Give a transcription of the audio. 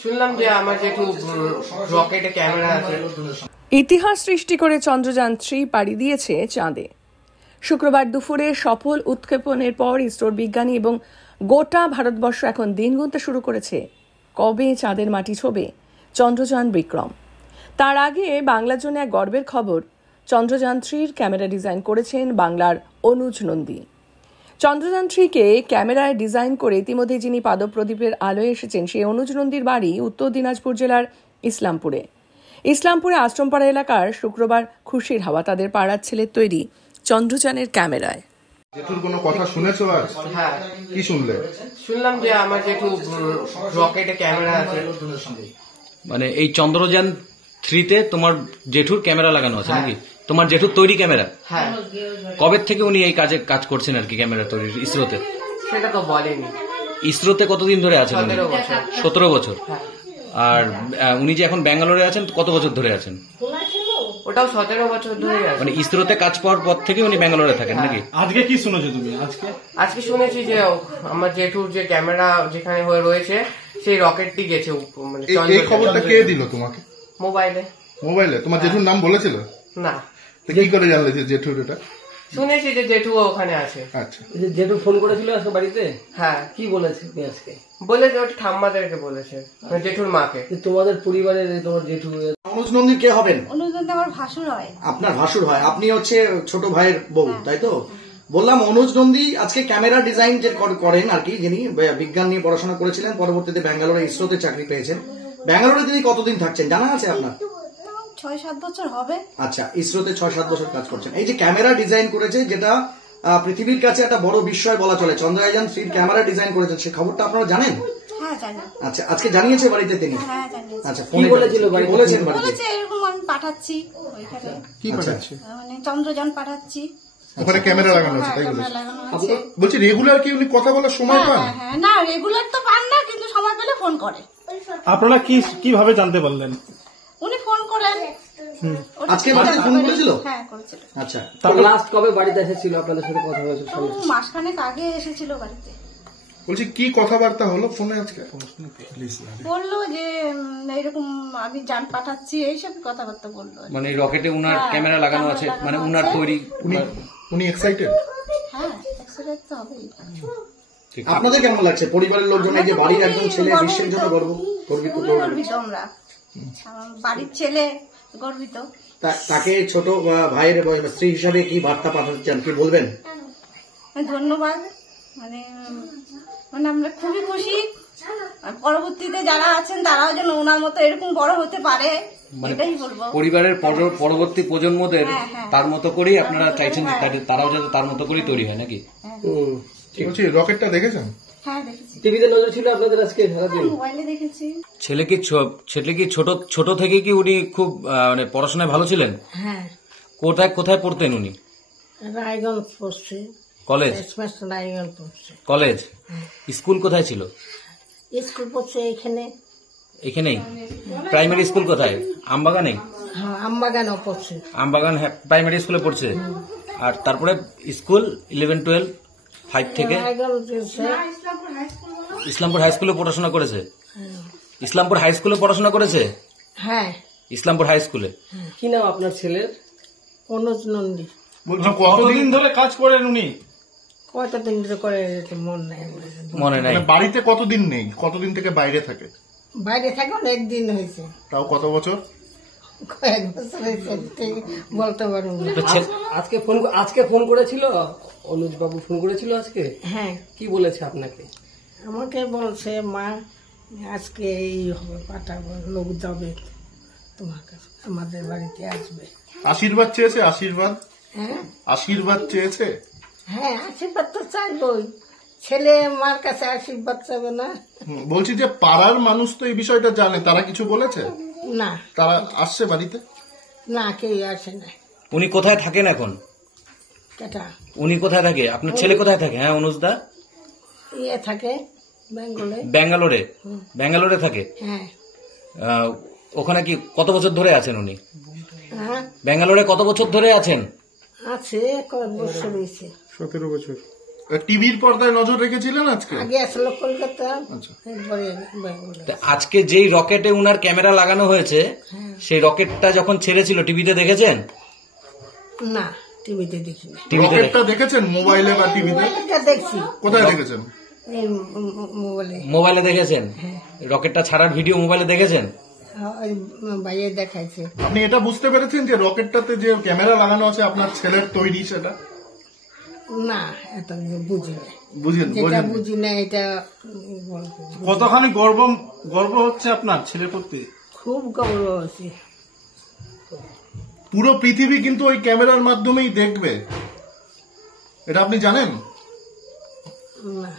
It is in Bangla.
শুনলাম যে আমার যেটু রকেটে ক্যামেরা আছে। ইতিহাস সৃষ্টি করে চন্দ্রযান-3 পাড়ি দিয়েছে চাঁদে। শুক্রবার দুপুরে সফল উৎক্ষেপণের পর ইসরোর বিজ্ঞানী এবং গোটা ভারতবর্ষ এখন দিন গুনতে শুরু করেছে কবে চাঁদের মাটি ছোঁবে চন্দ্রযান বিক্রম। তার আগে বাংলার জন্য এক গর্বের খবর, চন্দ্রযান-3 ক্যামেরা ডিজাইন করেছেন বাংলার অনুজ নন্দী। চন্দ্রযান-3কে ক্যামেরায় ডিজাইন করে ইতিমধ্যে যিনি পাদপ্রদীপের আলোয় এসেছেন সেই অনুজ নন্দীর বাড়ি উত্তর দিনাজপুর জেলার ইসলামপুরে আশ্রমপাড়া এলাকার শুক্রবার খুশির হাওয়া তাদের পাড়ার ছেলের তৈরি চন্দ্রযানের ক্যামেরায়। জেঠুর কোনো কথা শুনেছো আজ? হ্যাঁ, কি শুনলে? শুনলাম যে আমার যেটু রকেটে ক্যামেরা আছে। মানে এই চন্দ্রযান-3-তে তোমার জেঠুর ক্যামেরা লাগানো আছে নাকি? তোমার জেঠুর তৈরি ক্যামেরা? হ্যাঁ। কবে থেকে উনি এই কাজ করছেন আর কি ক্যামেরা তৈরির ইসরোতে? সেটা তো বলেনি। ইসরোতে কতদিন ধরে আছেন? 17 বছর। 17 বছর। হ্যাঁ। আর উনি যে এখন ব্যাঙ্গালোরে আছেন কত বছর ধরে আছেন? ওটাও 17 বছর ধরে আছে। মানে ইসরোতে কাজ পাওয়ার পর থেকে উনি ব্যাঙ্গালোরে থাকেন নাকি? আজকে কি শুনেছো তুমি? আজকে শুনেছি যে আমার জেঠুর যে ক্যামেরা যেখানে হয়ে রয়েছে সেই রকেটটি গেছে। মানে এই খবরটা কে দিল তোমাকে? মোবাইলে। তোমার জেঠুর নাম বলেছিল না? কি করে জানলে যে জেঠুর এটা? শুনেছি যে জেঠু ওখানে আছে। আচ্ছা, জেঠু ফোন করেছিল আজকে বাড়িতে? হ্যাঁ। কি বলেছে আজকে? বলেছে ওটা ঠাম্মাদেরকে বলেছে, জেঠুর মাকে। তোমাদের পরিবারের তোমার জেঠু অনুজ নন্দী কে হবেন? অনুজ নন্দী আমার ভাসুর হয়। আপনার ভাসুর হয়? আপনি হচ্ছে ছোট ভাইয়ের বউ, তাই তো? বললাম অনুজ নন্দী আজকে ক্যামেরা ডিজাইন যে করেন আর কি, যিনি বিজ্ঞান নিয়ে পড়াশোনা করেছিলেন, পরবর্তীতে ব্যাঙ্গালোরে ইসরোতে চাকরি পেয়েছেন। ব্যাঙ্গালোরে তিনি কতদিন থাকছেন জানা আছে আপনার? 6-7 বছর হবে। আচ্ছা, ইসরোতে 6-7 বছর কাজ করছেন। এই যে ক্যামেরা ডিজাইন করেছে, যেটা পৃথিবীর কাছে একটা বড় বিস্ময় বলা চলে, চন্দ্রযান-3 ক্যামেরা ডিজাইন করেছেন, সে খবরটা আপনারা জানেন? হ্যাঁ, জানি। আচ্ছা, আজকে জানিয়েছে বাড়িতে তিনি? হ্যাঁ, জানিয়েছে। আচ্ছা, ফোনে বলেছেন বাড়িতে? বলেছে এরকম আমি পাঠাচ্ছি ওইখানে। কি পাঠাচ্ছে? মানে চন্দ্রযান পাঠাচ্ছি, ওখানে ক্যামেরা লাগানো আছে, তাই বলেছে? বলছি রেগুলার কি উনি কথা বলার সময় পান? হ্যাঁ, না রেগুলার তো পান না, কিন্তু সময় পেলে ফোন করে। আপনারা কিভাবে জানতে পারলেন? উনি ফোন করেন। আজকে বাড়িতে ফোন করেছিল? হ্যাঁ, করেছিল। আচ্ছা, তারপর লাস্ট কবে বাড়িতে এসেছিল আপনাদের সাথে কথা হয়েছে? মাসখানেক আগে এসেছিল বাড়িতে। বলছি কি কথাবার্তা হলো ফোনে আজকে? বললো যে এরকম আমি যান পাঠাচ্ছি, এইসব কথাবার্তা বললো। মানে রকেটে উনার ক্যামেরা লাগানো আছে, মানে উনার তৈরি। উনি এক্সাইটেড? হ্যাঁ, এক্সাইটেড তো হবেই। আপনাদের কেমন লাগছে পরিবারের লোকজন, এই যে বাড়ির একজন ছেলে বিশ্বের জন্য গর্বিত আমরা, বাড়ির ছেলে গর্বিত। তাকে ছোট ভাইয়ের স্ত্রী হিসাবে কি বার্তা পাঠাচ্ছেন, কি বলবেন? ধন্যবাদ। মানে আমরা খুবই খুশি, পরবর্তীতে যারা আছেন তারাও যেন ওনার মতো এরকম বড় হতে পারে, এটাই বলবো। পরিবারের পরবর্তী প্রজন্মদের তার মতো করেই আপনারা চাইছেন তারাও যাতে তার মতো করেই তৈরি হয় নাকি? বলছি রকেটটা দেখেছেন? হ্যাঁ, দেখেছি। টিভিতে নজর ছিল আপনাদের আজকে? মোবাইলে দেখেছি। ছেলে কি ছোট থেকে কি উনি খুব মানে পড়াশোনায় ভালো ছিলেন? হ্যাঁ। কোথায় পড়তেন উনি? রায়গঞ্জ পড়ছে। কলেজ? রায়গঞ্জ পড়ছে। কলেজ? স্কুল কোথায় ছিল? স্কুল পড়ছে এখানেই। প্রাইমারি স্কুল কোথায়? আমবাগানে? হ্যাঁ, আমবাগানও পড়ছে। আমবাগান প্রাইমারি স্কুলে পড়ছে। আর তারপরে স্কুল 11-12 5 থেকে ইসলামপুর হাই স্কুলে পড়াশোনা করেছে। ইসলামপুর হাই স্কুলে পড়াশোনা করেছে? হ্যাঁ, ইসলামপুর হাই স্কুলে। কি নাম আপনার ছেলের? অনুজ নন্দী। বলছি কতদিন ধরে কাজ করেন উনি? কতদিন ধরে করে মনে নাই। বাড়িতে কতদিন নেই? কতদিন থেকে বাইরে থাকে? বাইরে থাকে অনেকদিন হয়েছে। তাও কত বছর? কয়েক বছর হয়েছে, বলতে পারবো না। আজকে ফোন করেছিল অনুজ বাবু? ফোন করেছিল আজকে? হ্যাঁ। কি বলেছে আপনাকে? আমাকে বলছে মা আজকে এই হবে, পাঠাবো, লোক যাবে তোমার কাছে, আমাদের বাড়িতে আসবে। আশীর্বাদ চেয়েছে? আশীর্বাদ? হ্যাঁ, আশীর্বাদ চেয়েছে? হ্যাঁ, আশীর্বাদ তো চাইবই, ছেলে মার কাছে আশীর্বাদ চাইবে না? বলছি যে পাড়ার মানুষ তো এই বিষয়টা জানে, তারা কিছু বলেছে? না। তারা আসছে বাড়িতে? না, কেউ আসে না। উনি কোথায় থাকেন এখন? কেটা? উনি কোথায় থাকে? আপনার ছেলে কোথায় থাকে? হ্যাঁ, অনুজদা থাকে ব্যাঙ্গালোরে থাকে। হ্যাঁ। ওখানে কি কত বছর ধরে আছেন উনি? হ্যাঁ, ব্যাঙ্গালোরে কত বছর ধরে আছেন? আছে কয়েক বছর হয়েছে। 17 বছর। টিভির পর্দায় নজর রেখেছিলেন আজকে? আগে আসলো কলকাতা, আচ্ছা। এরপরে ব্যাঙ্গালোর। তা আজকে যেই রকেটে উনার ক্যামেরা লাগানো হয়েছে সেই রকেটটা যখন ছেড়েছিল টিভিতে দেখেছেন? না, টিভিতে দেখিনি। টিভিতে রকেটটা দেখেছেন মোবাইলে বা টিভিতে? এটা দেখছি কোথায় দেখেছেন? এই মোবাইলে। মোবাইলে দেখেছেন? রকেটটা ছাড়ার ভিডিও মোবাইলে দেখেছেন? ওই বাইরে দেখাইছে। আপনি এটা বুঝতে পেরেছেন যে রকেটটাতে যে ক্যামেরা লাগানো আছে আপনার ছেলের তৈরি সেটা? না, এটা বুঝি না, বুঝেন? যেটা বুঝি না এটা গল্প। কতখানি গর্ব হচ্ছে আপনার ছেলে প্রতি? খুব গৌরব আছে। পুরো পৃথিবী কিন্তু ওই ক্যামেরার মাধ্যমেই দেখবে, এটা আপনি জানেন? না।